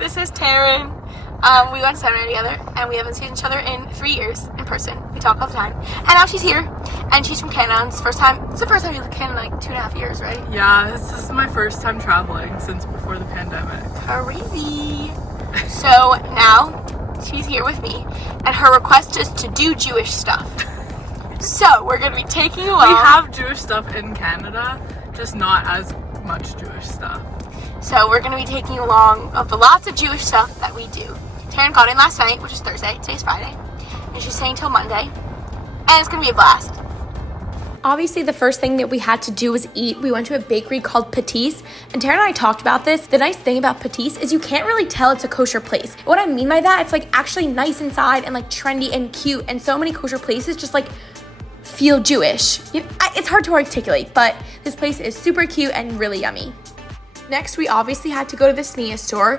This is Taryn. We went to seminary together, and we haven't seen each other in 3 years in person. We talk all the time. And now she's here, and she's from Canada. It's the first time you lived in Canada in like 2.5 years, right? Yeah, this is my first time traveling since before the pandemic. Crazy. So now she's here with me, and her request is to do Jewish stuff. So we're going to be taking along. We have Jewish stuff in Canada, just not as much Jewish stuff. So we're going to be taking along of the lots of Jewish stuff that we do. Taryn got in last night, which is Thursday. Today's Friday. And she's staying till Monday. And it's going to be a blast. Obviously, the first thing that we had to do was eat. We went to a bakery called Patisse, and Taryn and I talked about this. The nice thing about Patisse is you can't really tell it's a kosher place. What I mean by that, it's like actually nice inside and like trendy and cute, and so many kosher places just like feel Jewish. It's hard to articulate, but this place is super cute and really yummy. Next, we obviously had to go to the sneeze store,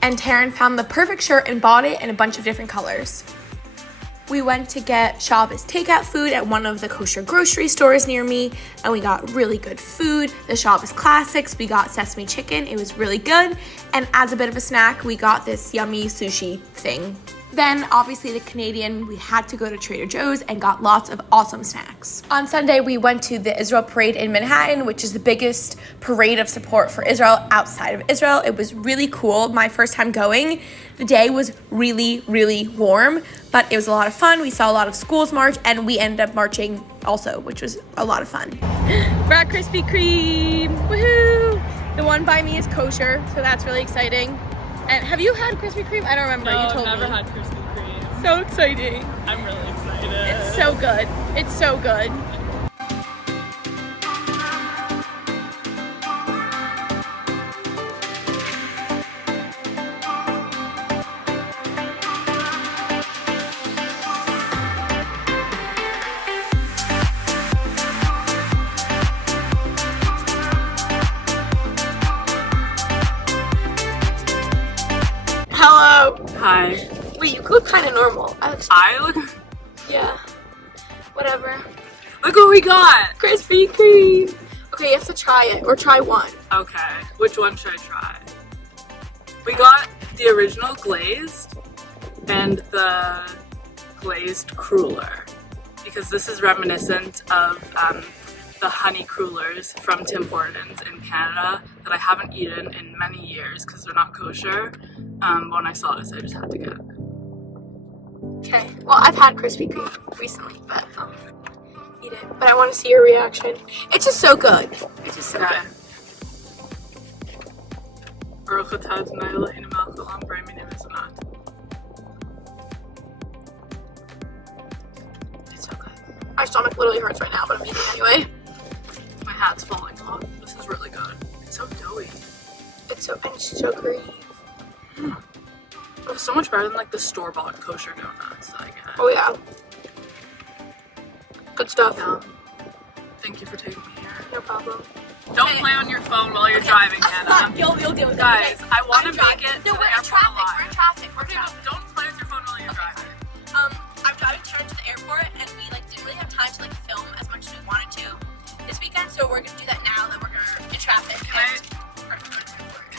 and Taryn found the perfect shirt and bought it in a bunch of different colors. We went to get Shabbos takeout food at one of the kosher grocery stores near me, and we got really good food. The Shabbos classics, we got sesame chicken. It was really good. And as a bit of a snack, we got this yummy sushi thing. Then, obviously, the Canadian, we had to go to Trader Joe's and got lots of awesome snacks. On Sunday, we went to the Israel Parade in Manhattan, which is the biggest parade of support for Israel outside of Israel. It was really cool. My first time going. The day was really, really warm, but it was a lot of fun. We saw a lot of schools march, and we ended up marching also, which was a lot of fun. We're at Krispy Kreme. Woohoo! The one by me is kosher, so that's really exciting. And have you had Krispy Kreme? I don't remember. No, you told I've never me. had Krispy Kreme. So exciting. I'm really excited. It's so good. It's so good. Hello. Hi. Wait, you look kind of normal. I look. Yeah. Whatever. Look what we got. Krispy Kreme. Okay, you have to try it, or try one. Okay, which one should I try? We got the original glazed and the glazed cruller because this is reminiscent of the honey crullers from Tim Hortons in Canada that I haven't eaten in many years because they're not kosher. But when I saw this, I just had to get it. Okay. Well, I've had Krispy Kreme recently, but eat it. But I want to see your reaction. It's just so good. It's just so good. It's so good. My stomach literally hurts right now, but I'm eating anyway. My hat's falling off. This is really good. It's so doughy. It's so sugary. It was so much better than like the store-bought kosher donuts that I get. Oh yeah. Good stuff. Yeah. Thank you for taking me here. No problem. Don't play on your phone while you're driving, Hannah. You'll deal with it. Guys, Okay. I want to make it. No, to we're the in traffic. airport We're in alive. traffic. We're in Okay, traffic. don't play with your phone while you're driving. I'm driving to the airport, and we didn't really have time to film as much as we wanted to this weekend, so we're gonna do that now. Then we're gonna in traffic. Can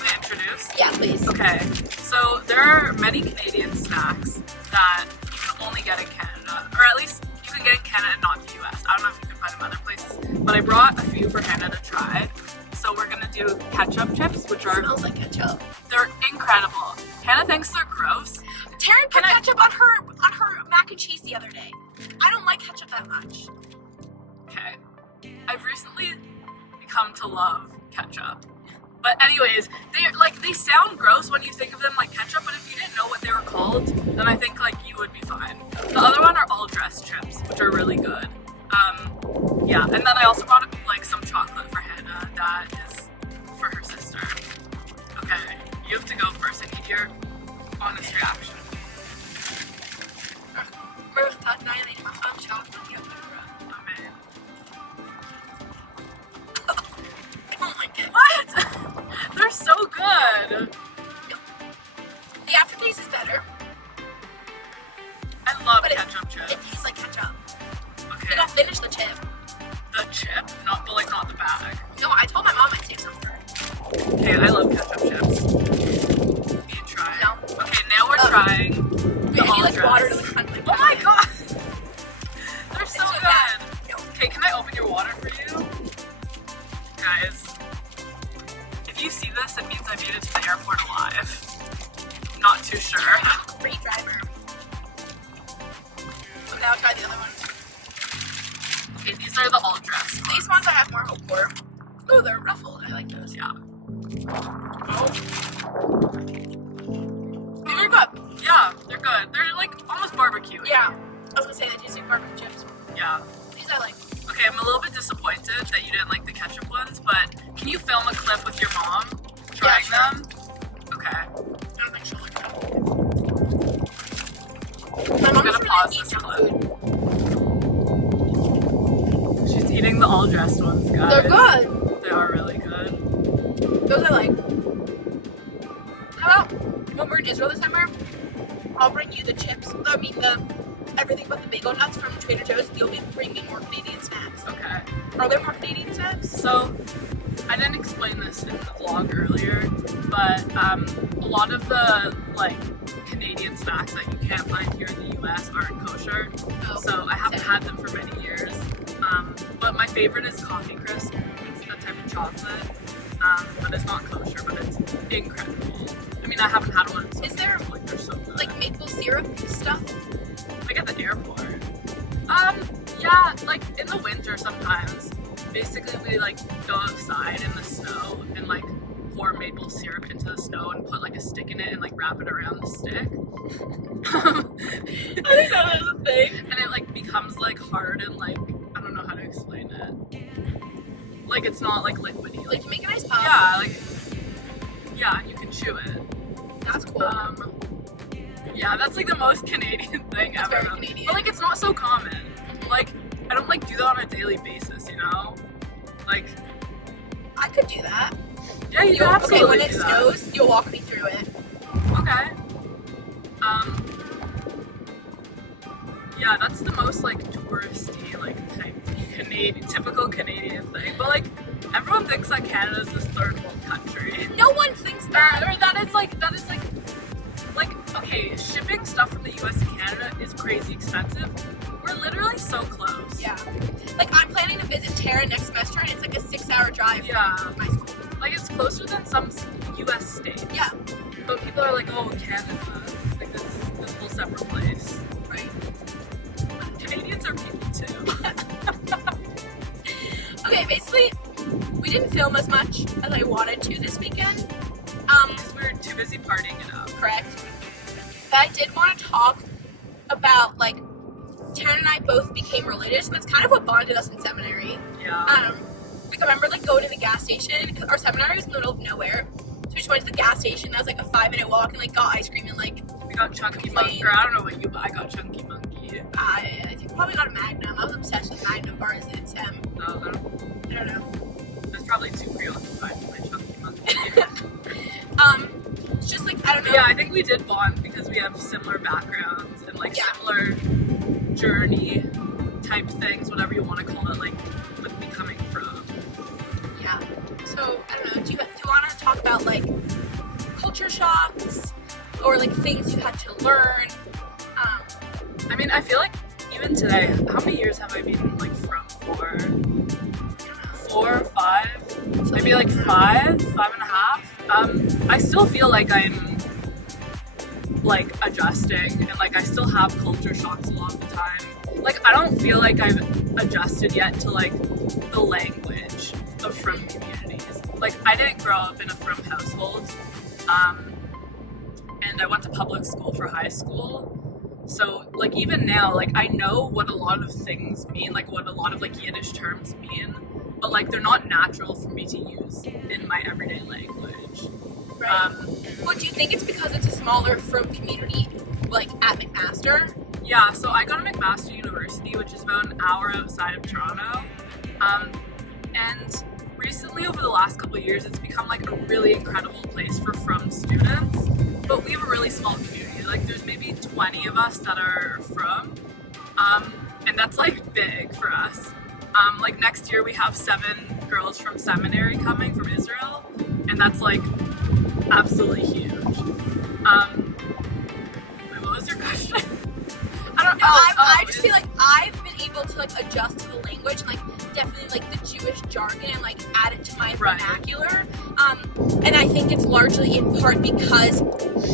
I introduce? Yeah, please. Okay, so there are many Canadian snacks that you can only get in Canada, or at least you can get in Canada and not the US. I don't know if you can find them other places, but I brought a few for Hannah to try. So we're gonna do ketchup chips, which are Smells like ketchup. they're incredible. Hannah thinks they're gross. Taryn put ketchup on her mac and cheese the other day. I don't like ketchup that much. Okay, I've recently come to love ketchup. But anyways, they sound gross when you think of them like ketchup, but if you didn't know what they were called, then I think you would be fine. The other one are all dressed chips, which are really good. Yeah, and then I also brought some chocolate for Hannah that is for her sister. Okay, you have to go first. I need your honest reaction. What? They're so good. The aftertaste is better. I love ketchup chips. It tastes like ketchup. Okay. They don't finish the chip. The chip? Not the bag. No, I told my mom I'd save some for her. Okay, I love ketchup chips. You try. Guys, if you see this, it means I made it to the airport alive. Not too sure. Great driver. So now try the other ones. Okay, these are the all dressed ones. These ones I have more hope for. Oh, they're ruffled. I like those. Yeah. Oh. These are good. Yeah, they're good. They're like almost barbecue. Yeah. I was gonna say they taste like barbecue chips. Yeah. These I like. Okay, I'm a little bit disappointed that you didn't like the ketchup ones, but can you film a clip with your mom trying them? Okay. I don't think she'll like them. My mom gonna just pause really eats this junk clip. food. She's eating the all dressed ones, guys. They're good. They are really good. Those I like. How about when we're in Israel this summer, I'll bring you the chips, the everything but the bagel nuts from Trader Joe's, and you'll bring me more Canadian snacks. Okay. Are there more Canadian snacks? So, I didn't explain this in the vlog earlier, but a lot of the like Canadian snacks that you can't find here in the US aren't kosher. Oh, So I haven't had them for many years. But my favorite is Coffee Crisp. It's a type of chocolate. But it's not kosher, but it's incredible. I mean, I haven't had one in so Is there, long, like they're so good. like maple syrup stuff? Like at the airport. Yeah, like in the winter sometimes. Basically, we like go outside in the snow and like pour maple syrup into the snow and put like a stick in it and like wrap it around the stick. I think that was a thing. And it like becomes like hard and like, I don't know how to explain it. Like it's not like liquidy. Like you make a nice pop. Yeah, like, yeah, you can chew it. That's cool. Yeah, that's like the most Canadian thing That's ever. very Canadian. But like it's not so common. Like I don't like do that on a daily basis, you know? Like I could do that. yeah, you Okay, absolutely when it do that. snows, you'll walk me through it. Okay. Yeah, that's the most like touristy, like type Canadian, typical Canadian thing. But like everyone thinks that Canada's this third world country. No one thinks that. Or that is like okay, shipping stuff from the US to Canada is crazy expensive. We're literally so close. Yeah. Like I'm planning to visit Tara next semester, and it's like a 6-hour drive Yeah. from my school. Like it's closer than some US states. Yeah. But people are like, oh, Canada. It's like this whole separate place. Right. Canadians are people too. Okay, basically, we didn't film as much as I wanted to this weekend. Because we were too busy partying it up. Correct. But I did want to talk about, like, Taryn and I both became religious, and that's kind of what bonded us in seminary. Yeah. Like, I remember, like, going to the gas station, because our seminary was in the middle of nowhere, so we just went to the gas station, that was, like, a 5-minute walk, and, like, got ice cream, and, like, We got Chunky Monkey, or I don't know what you got. I got Chunky Monkey. I think probably got a Magnum. I was obsessed with Magnum bars at SEM. I I don't know. was probably too preoccupied with my Chunky Monkey. It's just, like, I don't know. Yeah, I think we did bond because we have similar backgrounds and like Yeah. similar journey type things, whatever you want to call it, like me coming from. Yeah. So, I don't know, do you want to talk about, like, culture shocks or, like, things you had to learn? I mean, I feel like even today, how many years have I been like from for? 4, 5, maybe like 5.5. I still feel like I'm like adjusting and like I still have culture shocks a lot of the time. Like I don't feel like I've adjusted yet to like the language of frum communities. Like I didn't grow up in a frum household, and I went to public school for high school. So like even now, like I know what a lot of things mean, like what a lot of like Yiddish terms mean, but like they're not natural for me to use in my everyday language. Right. Well, do you think it's because it's a smaller frum community, like, at McMaster? Yeah, so I go to McMaster University, which is about an hour outside of Toronto. And recently, over the last couple of years, it's become like a really incredible place for frum students. But we have a really small community. Like there's maybe 20 of us that are frum. And that's like big for us. Like next year we have 7 girls from seminary coming from Israel. And that's like absolutely huge. Wait, what was your question? I don't know. I just feel like I've been able to, like, adjust to the language, and, like, definitely like the Jewish jargon and like add it to my Right. vernacular. And I think it's largely in part because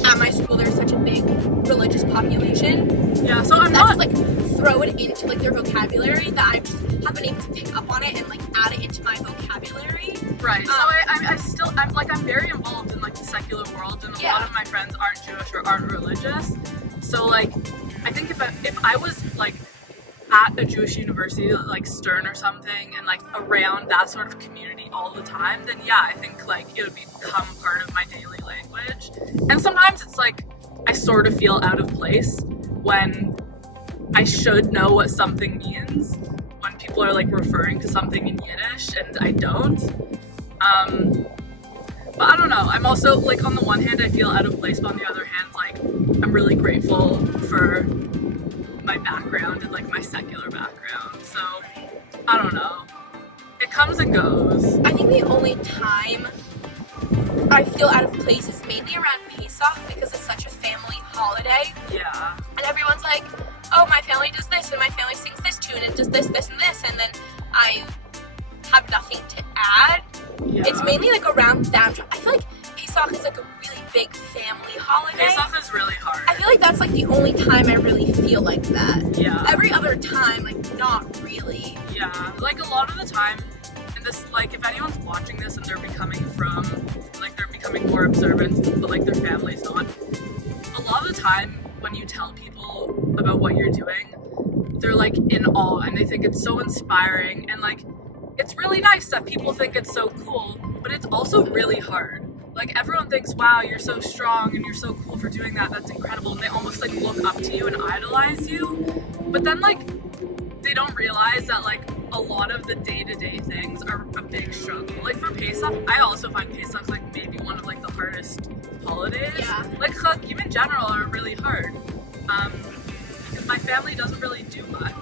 at my school there's such a big religious population. Yeah, so I'm That not just like throw it into like their vocabulary that I just have been able to pick up on it and like add it into my vocabulary. right. So I'm very involved in like the secular world, and a lot of my friends aren't Jewish or aren't religious. So like, I think if I was like at a Jewish university like Stern or something, and like around that sort of community all the time, then yeah, I think like it would become part of my daily language. And sometimes it's like I sort of feel out of place when I should know what something means when people are like referring to something in Yiddish and I don't. But I don't know. I'm also like, on the one hand, I feel out of place, but on the other hand, like I'm really grateful for my background and like my secular background. So I don't know. It comes and goes. I think the only time I feel out of place is mainly around Pesach because it's such a family holiday. Yeah. And everyone's like, oh, my family does this, and my family sings this tune, and does this, this, and this, and then I have nothing to add. Yeah. It's mainly like around that. I feel like Pesach is like a really big family holiday. Pesach is really hard. I feel like that's like the only time I really feel like that. Yeah. Every other time, like, not really. Yeah. Like a lot of the time, and this, like, if anyone's watching this and they're becoming more observant, but like their family's not, a lot of the time when you tell people about what you're doing, they're like in awe and they think it's so inspiring, and like it's really nice that people think it's so cool, but it's also really hard. Like everyone thinks, wow, you're so strong and you're so cool for doing that, that's incredible, and they almost like look up to you and idolize you, but then like they don't realize that like a lot of the day-to-day things are a big struggle. Like for Pesach, I also find Pesach like maybe one of like the hardest holidays. Yeah. Like Chagim in general are really hard. Because my family doesn't really do much.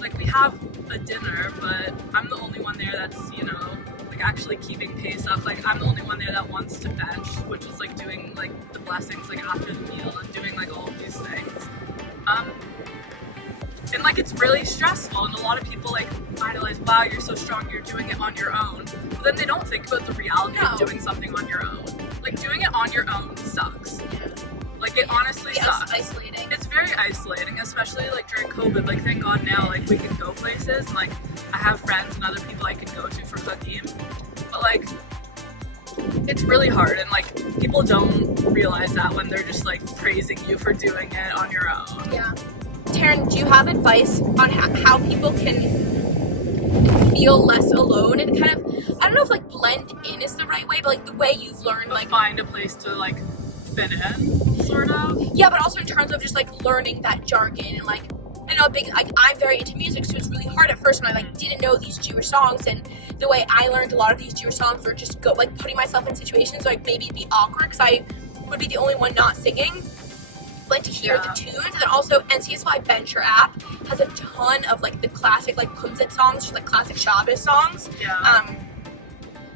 Like we have a dinner, but I'm the only one there that's, you know, like actually keeping Pesach. Like I'm the only one there that wants to bench, which is like doing like the blessings like after the meal and doing like all of these things. And like it's really stressful, and a lot of people like idolize, wow, you're so strong, you're doing it on your own. But then they don't think about the reality of doing something on your own. Like doing it on your own sucks. Like it honestly sucks. It's isolating. It's very isolating, especially like during COVID. Like thank God now like we can go places, and like I have friends and other people I can go to for Chagim. But like it's really hard, and like people don't realize that when they're just like praising you for doing it on your own. Yeah. Taryn, do you have advice on how people can feel less alone and kind of, I don't know if like blend in is the right way, but like the way you've learned, like Find a place to like fit in, sort of. yeah, but also in terms of just like learning that jargon and like, I know I'm very into music, so it's really hard at first when I like didn't know these Jewish songs, and the way I learned a lot of these Jewish songs were just like putting myself in situations like maybe it'd be awkward because I would be the only one not singing. Like to hear the tunes, and then also NCSY Bencher app has a ton of like the classic like Kumzit songs, just like classic Shabbos songs. Yeah.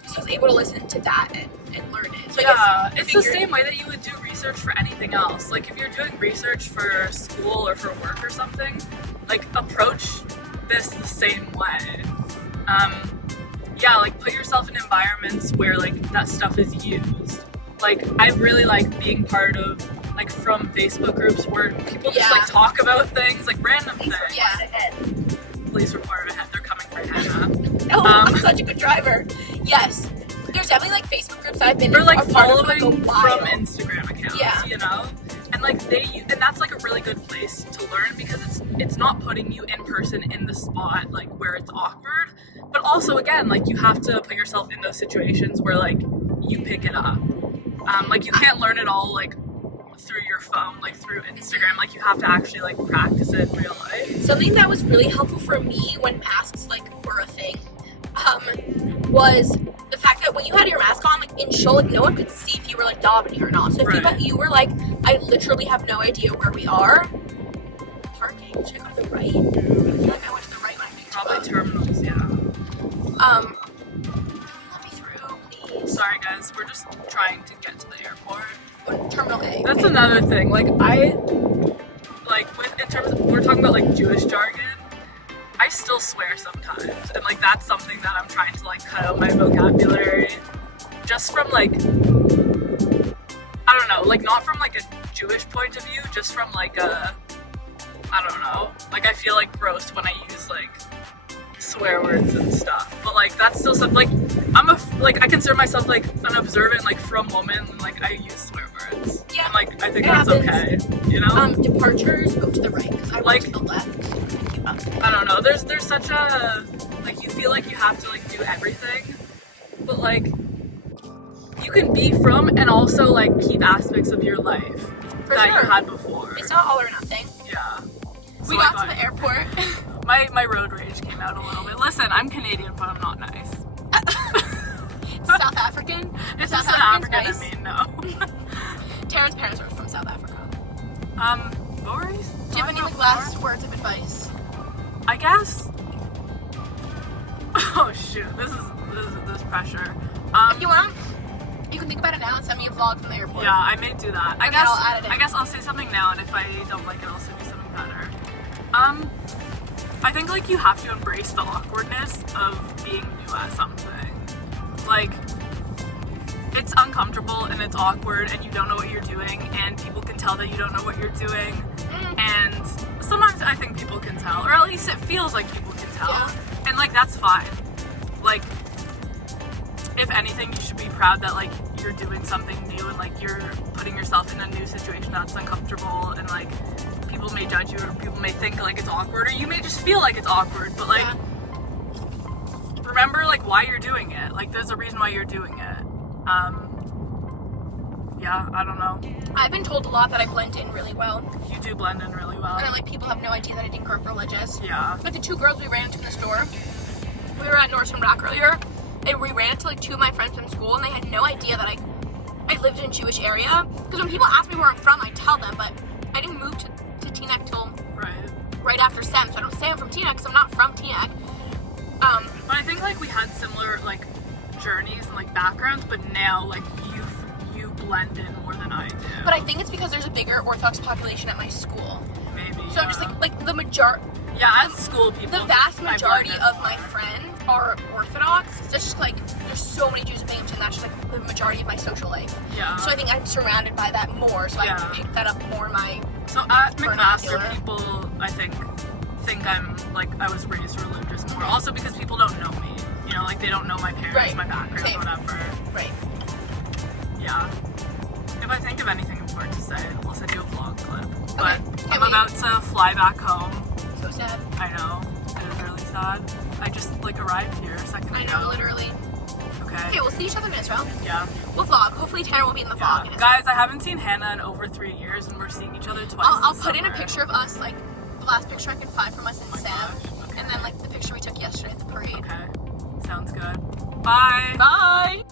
So I was able to listen to that and learn it. So yeah, it's the same way that you would do research for anything else. Like if you're doing research for school or for work or something, like approach this the same way. Yeah, like put yourself in environments where like that stuff is used. Like I really like being part of like from Facebook groups where people just like talk about things, like random things. Yeah. Police report ahead, they're coming for Hannah. Oh, I'm such a good driver. Yes. There's definitely like Facebook groups that I've been Or like a part of following for like a while. from Instagram accounts, Yeah. you know? And like and that's like a really good place to learn because it's not putting you in person in the spot like where it's awkward, but also again like you have to put yourself in those situations where like you pick it up. Like you can't learn it all like through your phone, like through Instagram. Like you have to actually like practice it in real life. Something that was really helpful for me when masks like were a thing was the fact that when you had your mask on, like in show, like no one could see if you were like davening or not. So if you were like, I literally have no idea where we are. Parking, should I go to the right? I feel like I went to the right when I picked you Probably up. terminals, yeah. Let me through, please. Sorry guys, we're just trying to get to the airport. Terminal A. That's another thing. Like I, like with in terms of we're talking about like Jewish jargon. I still swear sometimes, and like that's something that I'm trying to like cut out my vocabulary, just from like, I don't know, like not from like a Jewish point of view, just from like a, I don't know, like I feel like gross when I use like swear words and stuff, but like that's still something, like like I consider myself like an observant, like from woman, and like I use swear words. Yeah. And like I think It that's happens. okay, you know? Departures go to the right because I Like- went to the left. I don't know, there's such a, like you feel like you have to like do everything, but like you can be from and also like keep aspects of your life For that sure. you had before. It's not all or nothing. Yeah. We So, got like, to the airport. My road rage came out a little bit. Listen, I'm Canadian, but I'm not nice. South African. It's South just South African's African, nice. I mean, no. Taryn's parents were from South Africa. What were you Do you have any like last words of advice? I guess. Oh shoot, this pressure. If you want, you can think about it now and send me a vlog from the airport. Yeah, I may do that. And then I'll add it in. I guess I'll say something now, and if I don't like it, I'll say something better. I think like you have to embrace the awkwardness of being new at something. Like, it's uncomfortable and it's awkward and you don't know what you're doing and people can tell that you don't know what you're doing. And sometimes I think people can tell, or at least it feels like people can tell. Yeah. And like that's fine. Like, if anything, you should be proud that like you're doing something new and like you're putting yourself in a new situation that's uncomfortable, and like people may judge you or people may think like it's awkward, or you may just feel like it's awkward, but like remember like why you're doing it. Like there's a reason why you're doing it. Yeah, I don't know. I've been told a lot that I blend in really well. You do blend in really well. And like people have no idea that I didn't grow up religious. Yeah. Like the two girls we ran into in the store, we were at Northern Rock earlier, and we ran into like two of my friends from school, and they had no idea that I lived in a Jewish area. Because when people ask me where I'm from, I tell them, but I didn't move to Teaneck till right after SEM, so I don't say I'm from Teaneck because I'm not from Teaneck. But I think like we had similar like journeys and like backgrounds, but now like you blend in more than I do. But I think it's because there's a bigger Orthodox population at my school. Maybe. So I'm just like the majority. Yeah, as school people. The vast I majority blend in of my more. friends are Orthodox. It's just like there's so many Jews in Binghamton. That's just like the majority of my social life. Yeah. So I think I'm surrounded by that more. So Yeah. I pick that up more in my. So at McMaster, vernacular. people I think I'm like I was raised religious more. Also because people don't know me. You know, like they don't know my parents, Right. my background, Same. whatever. Right. Yeah. If I think of anything important to say, I'll send you a vlog clip. But Can't I'm wait. about to fly back home. So sad. I know. It is really sad. I just like arrived here a second I ago. know, literally. Okay. Okay, we'll see each other in Israel. Yeah. We'll vlog. Hopefully Taryn will be in the Yeah. vlog in Israel. Guys, I haven't seen Hannah in over 3 years, and we're seeing each other twice. I'll this put in a summer. picture of us, like the last picture I can find from us in Oh my Sam, gosh, okay. and then like the picture we took yesterday at the parade. Okay. Sounds good. Bye. Bye.